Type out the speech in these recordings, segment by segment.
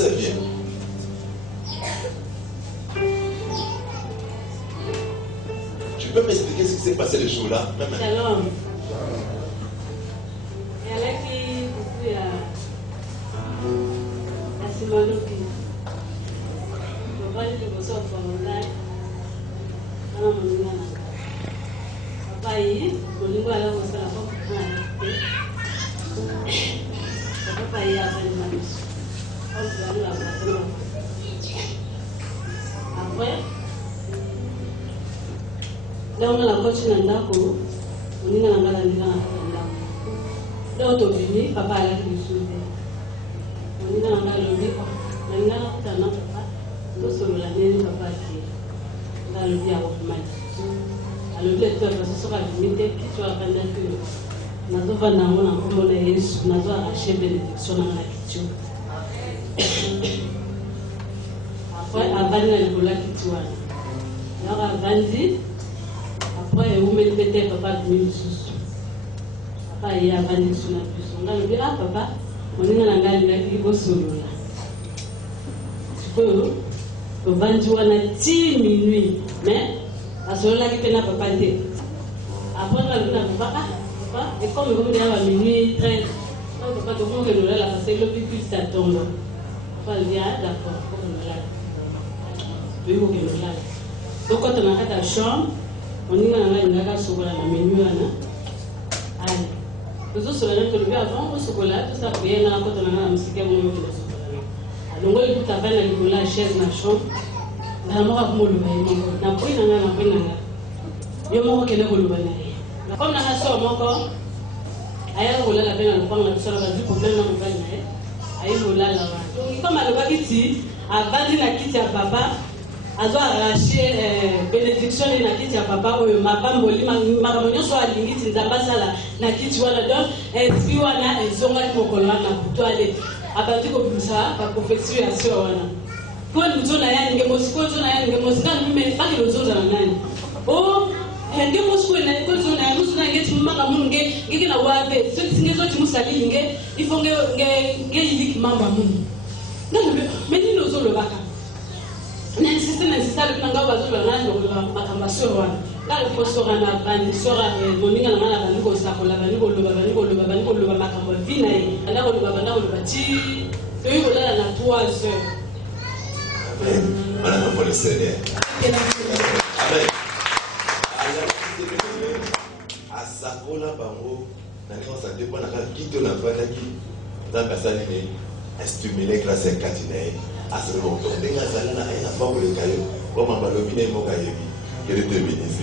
c'est bien. Tu peux m'expliquer ce qui s'est passé le jour-là? Shalom. Après, là on a la coach Nandako, on est dans la là on venu, papa a la vie sauver. On est dans la lobby, on est dans la papa, nous sommes la même papa qui est dans le bien au match. Alors les deux personnes sont limitées, qui sont à peine que nous avons un amour comme on est, nous avons arraché bénédiction dans la question. Après, avant de la question, alors avant dit. Après, vous me répétez, papa, de sous. Papa, il y a un bandit sur la puce. On a le ah, papa, on est dans la gare, il est au solo là. Tu peux, le bandit, on a 10 minutes. Mais, à ce moment-là, il y a un papa. Après, on a le papa, papa, et comme il y a un minuit 13, papa, tout le monde est là, parce que le plus ça tombe. Papa, il dit, ah, d'accord, il faut qu'on là. Il faut qu'on là. Donc, quand on a fait la chambre, on y a un sur la menu. Allez. Nous sommes sur la télé avant, au chocolat, tout ça, il y a un côté de la musique, on est au chocolat. Alors, on est tout à fait dans la chaise, la chambre. Vraiment, on est au n'a pris un an, il y a un qui est au Comme on a ça, mon corps, ailleurs, on a la peine à prendre la seule radio pour bien nous faire. Ailleurs, on a la comme à l'obagiti, avant de la quitter à papa. Azo arraché bénédiction na kiti ya papa oyo mapamboli makambo so alingiti nzambasa la na kiti wana donc esprit wana ezonga mokolo na kutwale abandi ko bimisa ba prophétie ya sio wana ko nzo na ya ngemo siko nzo na ya ngemo sika mime ba ke nzo na nani oh ngemo siko na ko nzo na nzo na ngeti mama munge ngeke na wabe so singezo timusali nge ifonge nge yiki mamba mungu non mais ni nozo le baka n'insiste le plan va sur le bakambasoro là le fosora na bandi sora moninga na ngana bandi ko sa ko la bandi ko lo makambo vina yi ala ko lo bana ko bati to yi ko la na 3 heures. Amen. On a pour le Seigneur. Amen. Asakola bango na ko sa te bona ka kito na fana ki dans personne ni stimuler grâce à Katinae. À ce moment, on est dans la forme de caillou. Comme on va le viner, mon caillou. Que Dieu te bénisse.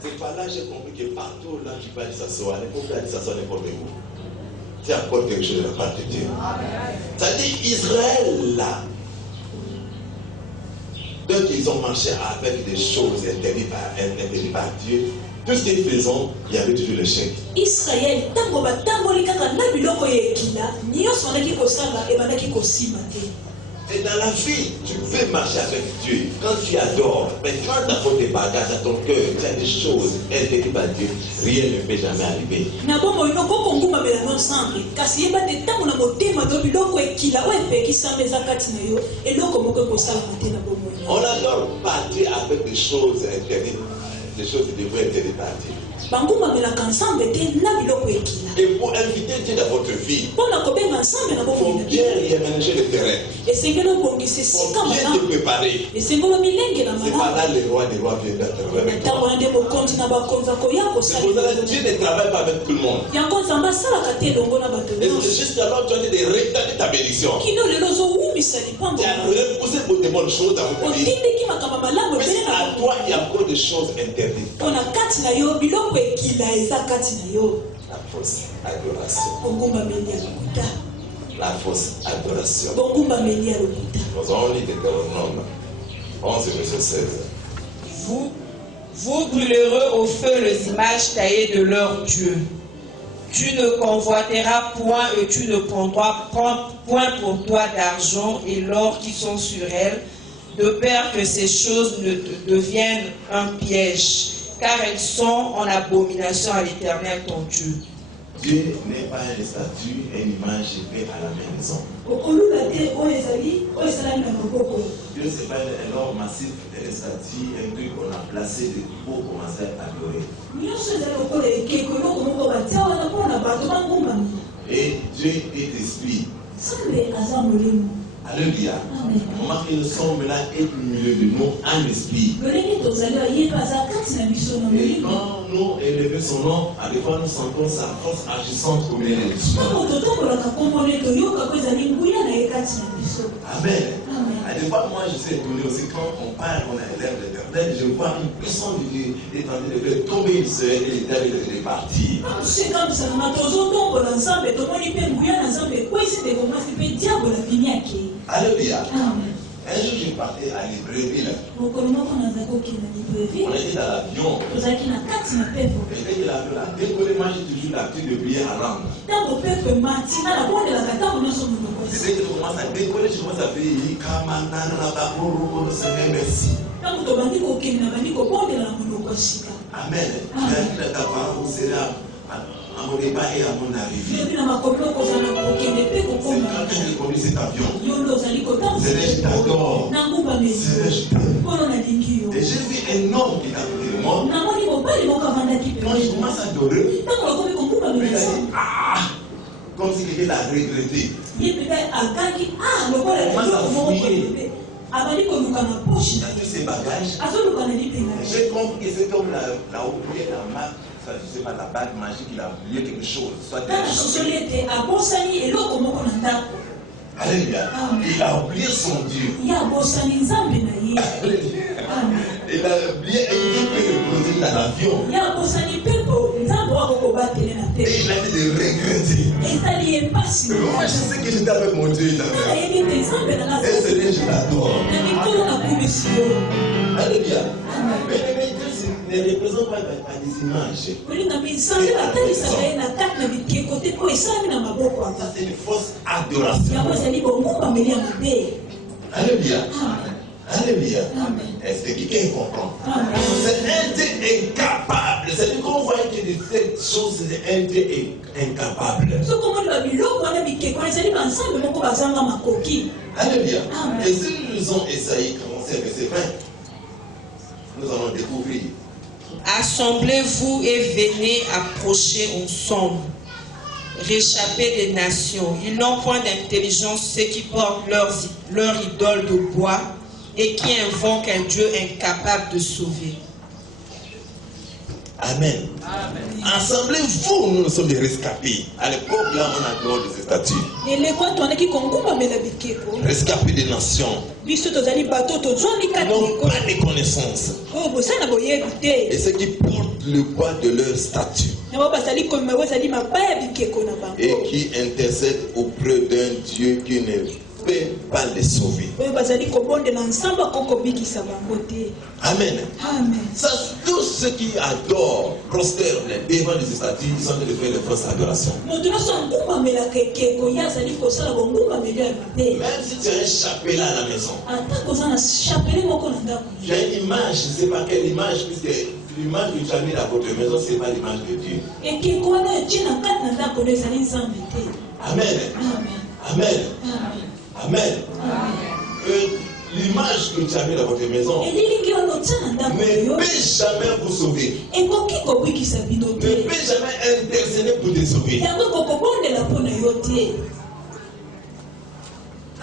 C'est pas là j'ai compris que partout là tu peux aller s'asseoir, n'importe où aller s'asseoir n'importe où. Tu apportes quelque chose de la part de Dieu. Ça dit Israël là. Donc ils ont marché avec des choses interdites par Dieu. Tout ce qu'ils faisaient, il y avait toujours le chèque. Israël, tango batambo likaka na biloko yekila, nyonso ndaki kosala e bandaki kosima te. Et dans la vie, tu peux marcher avec Dieu. Quand tu adores, mais quand tu apportes des bagages à ton cœur, tu as des choses interdites par Dieu, rien ne peut jamais arriver. Na bombo inoko konguma bela ensemble, kasi yeba te tango na motema do biloko ekila o epeki sameza kati na yo, eloko moko kosala te na bombo. On adore partir avec des choses interdites. Des choses qui devraient être débattues. Et pour inviter Dieu dans votre vie, il faut bien réaménager le terrain. Il faut bien te préparer. C'est pas là le roi des rois vient d'être avec toi. Dieu ne travaille pas avec tout le monde. Et c'est juste alors que tu as dit de rétablir ta bénédiction. Tu as repoussé pour de bonnes choses dans votre vie. Mais c'est à toi qu'il y a encore des choses interdites. La fausse adoration. La fausse adoration. Nous avons lu Deutéronome 11 verset 16. Vous brûlerez au feu les images taillées de leur Dieu. Tu ne convoiteras point et tu ne prendras point pour toi d'argent et l'or qui sont sur elles, de peur que ces choses ne te deviennent un piège car elles sont en abomination à l'Éternel ton Dieu. Dieu n'est pas une statue, une image faite à la main des hommes. Dieu, ce n'est pas un or massif, une statue, un truc qu'on a placé pour commencer à adorer. Et Dieu est esprit. Alléluia. Comment que nous sommes là et au milieu de nous en esprit. Et quand nous élevons son nom, à des fois nous sentons sa force agissante au milieu de nous. Amen. À des fois, moi je suis étonné aussi quand on parle, on élève l'éternel, je vois une puissance de Dieu est en train de faire tomber une sœur et l'éternel est parti. Alléluia. Un jour, je partais à Libreville. On était dans l'avion. Et dès que l'avion a décollé, moi j'ai toujours l'habitude de prier à langue. Et dès que je commence à décoller, je commence à prier. Seigneur, merci. Amen. Tu as ta parole, c'est là. À mon départ et à mon arrivée. C'est quand je conduis cet avion. Seigneur, je t'adore. Seigneur, je t'aime. Et j'ai vu un homme qui est à côté de moi. Quand je commence à adorer, il a dit, comme si quelqu'un l'a regretté. Il commence à fouiller. Il a tous ses bagages. J'ai compris que cet homme l'a oublié la marque. Je ne sais pas, la bague magique, il a oublié quelque chose. Soit Alléluia. Il a oublié son Dieu. Il a oublié un Dieu qui est posé dans l'avion. Et il a dit de regretter. Mais moi, je sais que j'étais avec mon Dieu. Et Seigneur, je t'adore. Alléluia. Mais Dieu ne représente pas des images. Ça, c'est une fausse adoration. Alléluia. Alléluia. Est-ce que quelqu'un comprend? C'est un Dieu incapable. C'est qu'on voit que de cette chose, c'est un Dieu incapable. Alléluia. Et si nous lisons Esaïe 45, verset 20, nous allons découvrir. Assemblez-vous et venez approcher ensemble. Réchappez des nations. Ils n'ont point d'intelligence, ceux qui portent leur idole de bois et qui invoquent un Dieu incapable de sauver. Amen. Assemblez-vous, nous sommes des rescapés. À l'époque, là, on adore des statues. Rescapés des nations. Ils n'ont pas de connaissances. Et ceux qui portent le poids de leur statut. Et qui intercèdent auprès d'un Dieu qui ne peut pas les sauver. Amen. Ça, tous ceux qui adorent, prosternent devant les statues, ils sont en train de faire de fausses adorations. Même si tu as un chapelet à la maison, tu as une image, je ne sais pas quelle image, puisque l'image que tu as mis à votre maison, ce n'est pas l'image de Dieu. Amen. Amen. Amen. L'image que tu as mis dans votre maison ne peut jamais vous sauver. Ne peut jamais intercéder pour te sauver.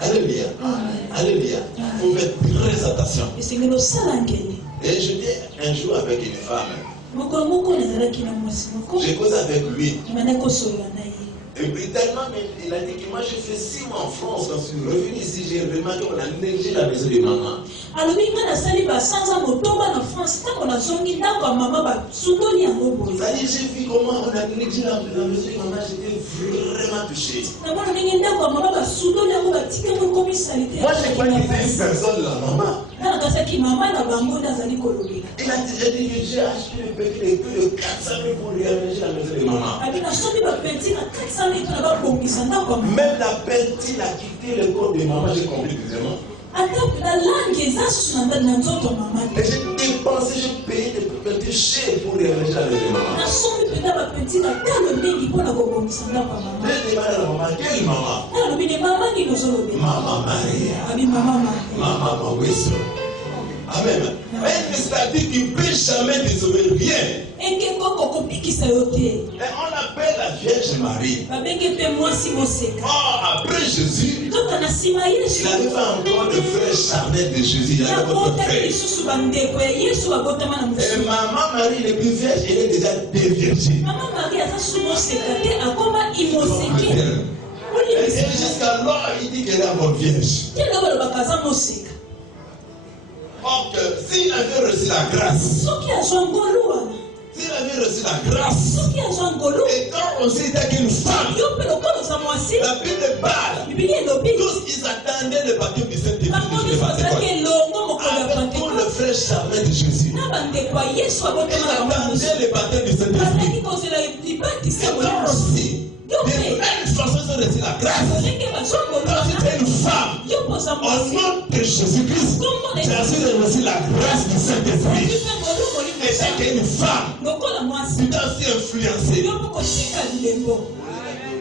Alléluia. Alléluia. Il faut faire très attention. Et je dis un jour avec une femme. J'ai causé avec lui. Et brutalement, il a dit que moi je fais 6 mois en France. Quand je suis revenu ici, j'ai remarqué qu'on a négligé la maison de maman. C'est-à-dire, j'ai vu comment on a négligé la maison de maman, j'étais vraiment touché. Moi je crois qu'il était une personne de la maman. Il a dit que j'ai acheté le petit de 400 000 pour réaménager la maison de maman. Même la petite a quitté le corps de maman, j'ai compris vraiment. Et j'ai dépensé, j'ai payé péticher pour réaliser la vie de maman. nasombi mpenza bapentika talo mingi mpona kobongisa ndako ya mama. Demande à la maman, quelle maman? alobi ne mama nini ozolobi? Maman Maria. abi mama Maria. Maman Maurice. Amen. Un statut qui ne peut jamais désobéir. eke koko kopikisa yo te. Et on appelle la Vierge Marie. babenge mpe mwasi moseka. Oh, après Jésus, kaka na nsima yesu il n'avait pas encore de frère charnel de Jésus. Il avait votre yabotaki frère. lisusu bandeko ya yesu babotama na Et mosusu. maman Marie, le plus vierge, elle est déjà déviergée. mama Maria aza su moseka te akoma imoseke. Et jusqu'alors, il dit qu'elle est encore vierge. te na balobaka aza moseka. Or que s'il avait reçu la grâce, soki azwa ngolu wana. s'il avait reçu la grâce, soki azwa ngolu. et quand on sait qu'une femme, yo mpe lokola oza mwasi. la Bible parle, bibili elobi. tous ils attendaient le baptême du Saint-Esprit. bango nyonso bazalaki elongo mokolo ya Avec tout le pentekote. frère charmant de Jésus. na bandeko ya yesu Ils babotama na bango mosusu. attendaient le baptême du Saint-Esprit. bazalaki kozela libatisa Et toi aussi, de même façon, ils ont reçu la grâce. ndenge bazwa ngolu Quand tu wana. es une femme, yo mpe oza au mwasi. nom de Jésus-Christ, tu as reçu la grâce du Saint-Esprit. mpe ngolu molimo Et c'est qu'une femme, lokola mwasi. tu dois aussi influencer. yo mpe kotika lilembo.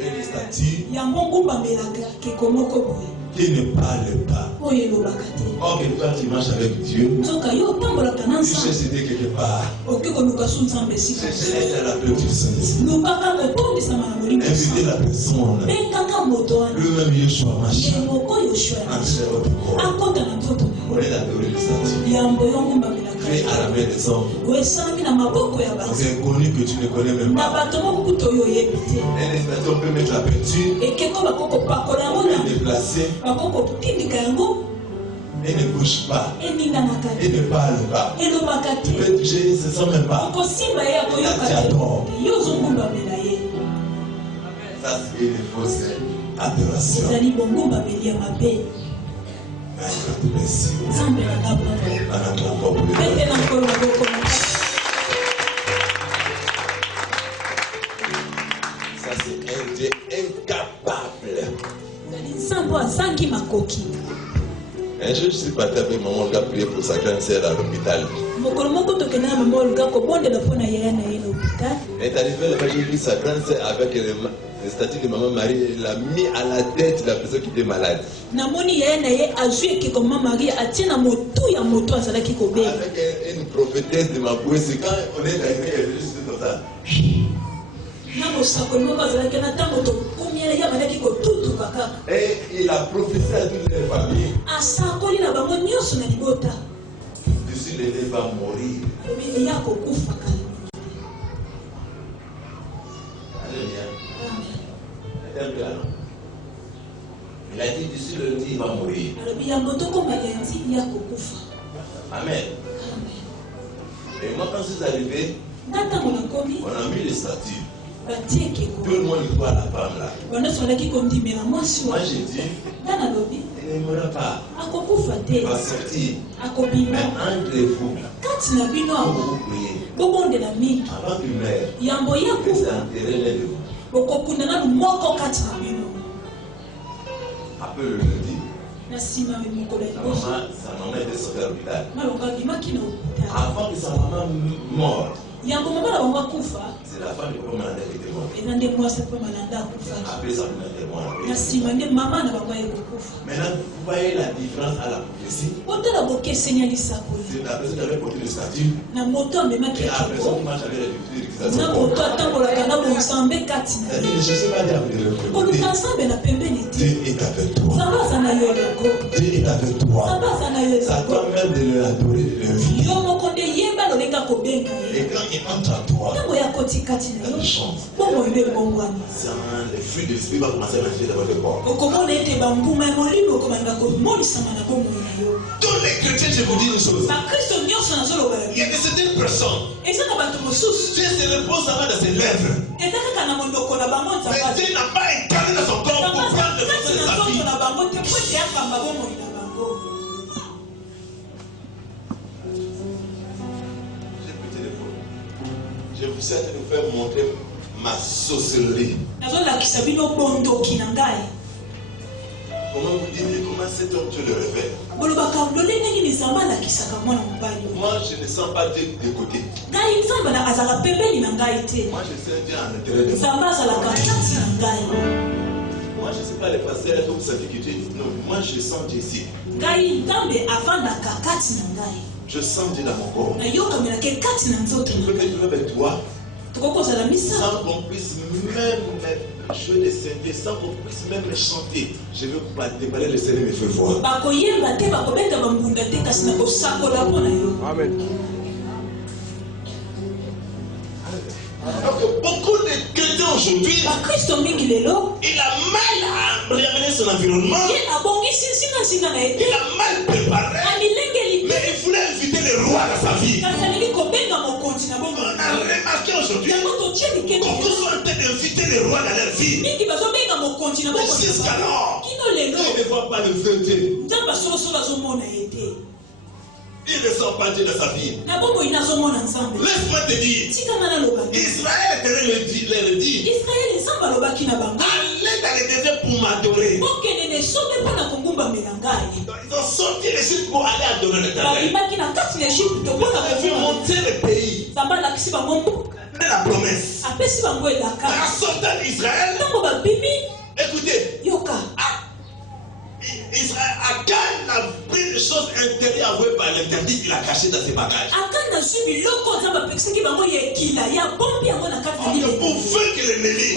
Les statues yango ngumbamelaka keko moko boye qui ne parlent pas. oyo elobaka te. Or que quand tu marches avec Dieu, nzoka yo otambolaka na tu nzambe cherches Dieu quelque part. okoki koluka su nzambe esika. Cherche la thérapeute du Saint-Esprit. lukaka kotondisama na molimo Invitez la personne. bengaka moto wana Lui-même, Yeshua, machin. ye moko yoshua Entrer au corps. akota na nzoto On est la théorie du statut. yambo yo ngumbamelaka Créé à la main des hommes. oyo esalami na maboko ya bato C'est inconnu que tu ne connais même na pas. bato moko kuta oyo oyebi te. Un statut, on peut mettre la peinture, ekeko bakokopakola yango on peut na déplacer, bakokotindika yango et ne bouge pas, eninganaka et te ne parle pas. elobaka Tu te peux toucher, il ne se sent même pas. okosimba ye akoyoka te yo ozogumbamela ye. Ça, c'est une fausse adoration. ezali bongumbameli ya mabe. Un grand merci. nzambe na ngabo On a encore pour les pete na nkolo maboko na Ça, c'est un Dieu incapable. ezali nzambe azangi makoki. Un jour, je suis parti avec maman, on a prié pour sa grande sœur à l'hôpital. mokolo moko tokende na mama oluka kobondela mpo na yaya na ye na hopital. Elle est arrivée là-bas, j'ai vu sa grande sœur avec le statut de maman Marie. Elle a mis à la tête la personne qui était malade. namoni yaya na ye azwi ekeko mama maria atie na motu ya moto azalaki kobela. Avec une prophétesse de ma poésie, quand on est arrivé, elle est venue juste comme ça. na mosakoli moko azalaki na ntango tokomiela ye abandaki kotutuka kaka. Et il a prophétisé à toute leur famille. asakoli na bango nyonso na libota. Dessus, l'aîné va mourir. alobi eya kokufa kaka. Alléluia. Elle était là, non? Il a dit, d'ici le lundi, il va mourir. alobi yango tokoma lendi ya kokufa. Amen. Et moi, quand je suis arrivé, nga ntango nakomi on a mis le statut. batie Tout ekeko le monde y voit la femme là. banyonso balaki kondimela mwasi Moi, wa j'ai dit, nga nalobi elle ne mourra pas. akokufa te Elle va sortir. akobima Mais entre vous, kati na bino quand awa vous priez, bobondela mingi avant qu'il meure, yambo ye vous akufa enterrez l'un de vous. bokokunda nanu moko kati na bino. Après le lundi, na nsima ya mokolo ya liboso sa maman était sortie à l'hôpital. malonga abimaki na hopital. Avant que sa maman meure, yango mama na bango akufa c'est la femme de Papa Malanda qui était morte. eza nde mwasi mpe malanda akufaki. Après sa maman était morte. na nsima nde mama na bango aye kokufa. Maintenant, vous voyez la différence à la prophétie. otala bokeseni ya lisakoli C'est la personne qui avait porté le statut na moto amemaki et la personne ekeko qui marche avec la difficulté de na son moto corps. atambolaka na bonzambe kati na C'est-à-dire, ye. ne cherchez pas Dieu avec le koluka côté. nzambe na pembeni te. Dieu est avec toi. nzambe aza na yo elongo. Dieu est avec toi. nzambe aza na yo C'est à elongo. toi même de l'adorer, de le vivre. yo moko nde yemba lolenga kobenga ye. Et quand il entre à toi, ntango ya koti kati na il yo chante. bomoi ebe ebongwani. Le fruit de l'esprit va commencer à manifester dans votre corps. okomona ete bambuma ya molimo okomanda komonisama na bomoi na yo. Tous les chrétiens, je vous dis une chose. bakristo nyonso nazoloba Il y a que certaines personnes, eza na bato mosusu Dieu se repose avant dans ses lèvres. eza kaka na monoko na bango Mais Dieu n'a pas incarné dans son corps pour prendre le kati de na sa nzoto vie. na bango te po ete akamba bomoi na bango. J'ai pris le téléphone. Je vous sais de vous faire montrer ma sorcellerie. nazolakisa bino bondoki na ngai. Comment vous dites, comment cet homme Dieu le révèle? Moi, je ne sens pas Dieu de côté. Moi, je sais Dieu en intérieur de moi. Moi, je ne sais pas les pasteurs, comme ça fait que Dieu dit non. Moi, je sens Dieu ici. Je sens Dieu dans mon corps. Je veux que tu veux avec toi. Sans qu'on puisse même jouer des synthés, sans qu'on puisse même chanter. Je veux déballer le Seigneur me fait voir. Amen. Donc, beaucoup de chrétiens aujourd'hui, il a mal à réamener son environnement. Il a mal préparé. Mais il voulait inviter le roi dans sa vie. On a remarqué aujourd'hui beaucoup sont en train d'inviter le roi dans leur vie. Mais jusqu'alors, ils ne voient pas le vrai Dieu. Il ne sort pas Dieu dans sa vie. Laisse-moi te dire, Israël était le dit. Allez dans le désert pour m'adorer. Ils ont sorti l'Égypte pour aller adorer l'Éternel. Vous avez vu monter le pays. De la promesse. En sortant d'Israël, écoutez, Israël, Akan a pris des choses intérieures avouées par l'interdit, il a caché dans ses bagages. Pour vaincre l'ennemi,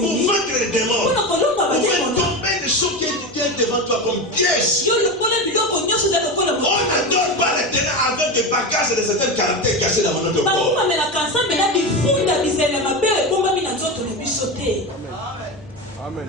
pour vaincre les démons, pour faire tomber les choses qui est devant toi comme piège. On n'adore pas l'Éternel avec des bagages et de certains caractères cachés dans notre corps. Amen. Amen.